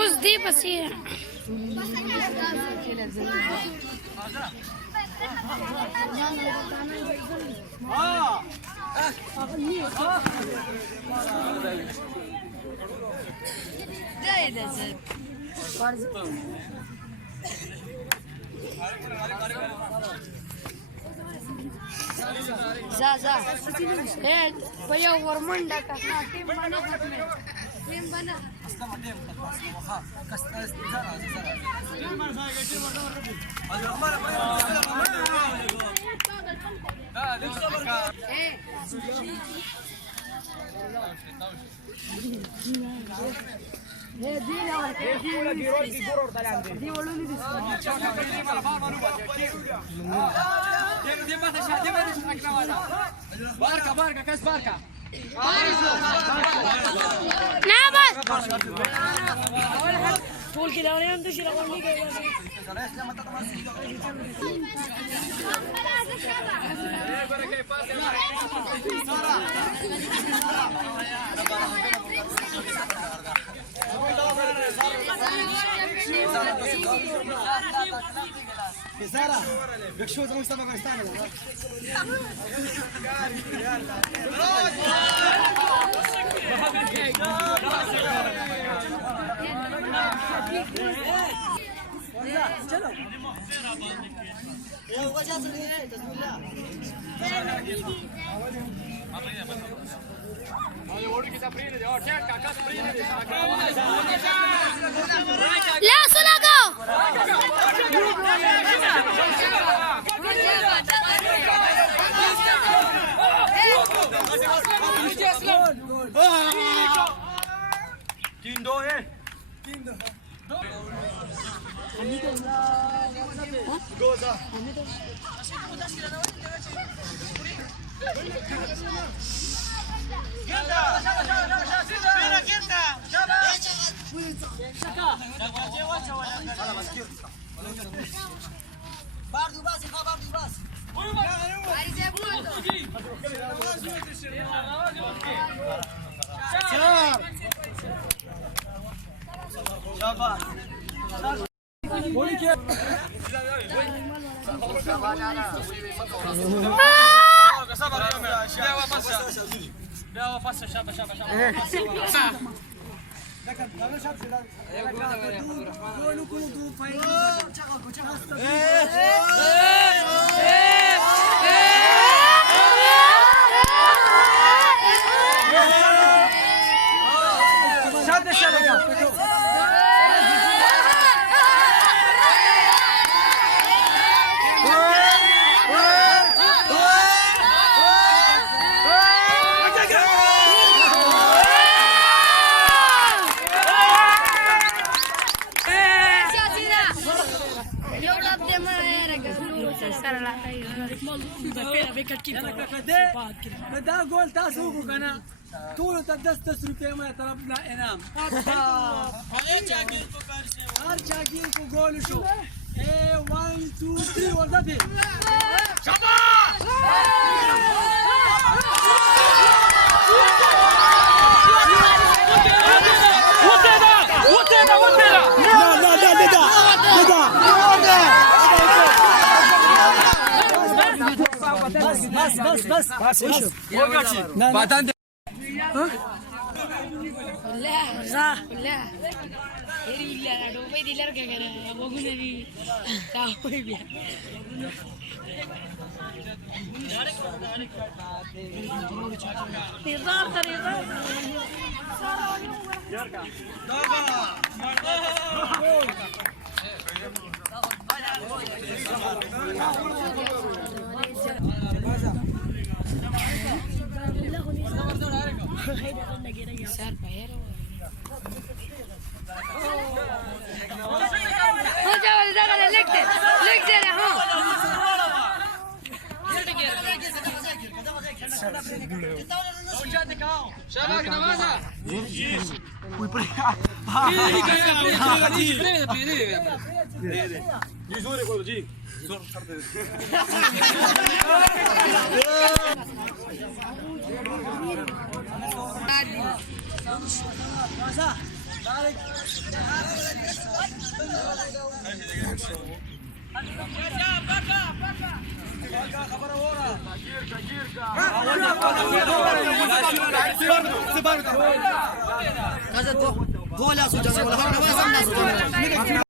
उस दी बसी जा जा हे भैया वरमन डाका टीम बना टीम बना Barca, que es barca. نعم طول كده وانا امشي لغوني Sara, بكشوز مصطفى باكستاني. चलो ये वजह से नहीं है बिस्मिल्लाह لا صلاقه Kindo Goza. برضو بس خبردو بس شباب ده جول تاسو کنه ټول ته 10 روپے مې طرف لا انعام هر چاګیر کو گول شو 1 2 3 ورته بس بعدين لا صح لا يري لا دوبي دي لرجع كده ابوغو نبي تاوي بيا تيزار تريزار شبك نمازة Gol asıl canım.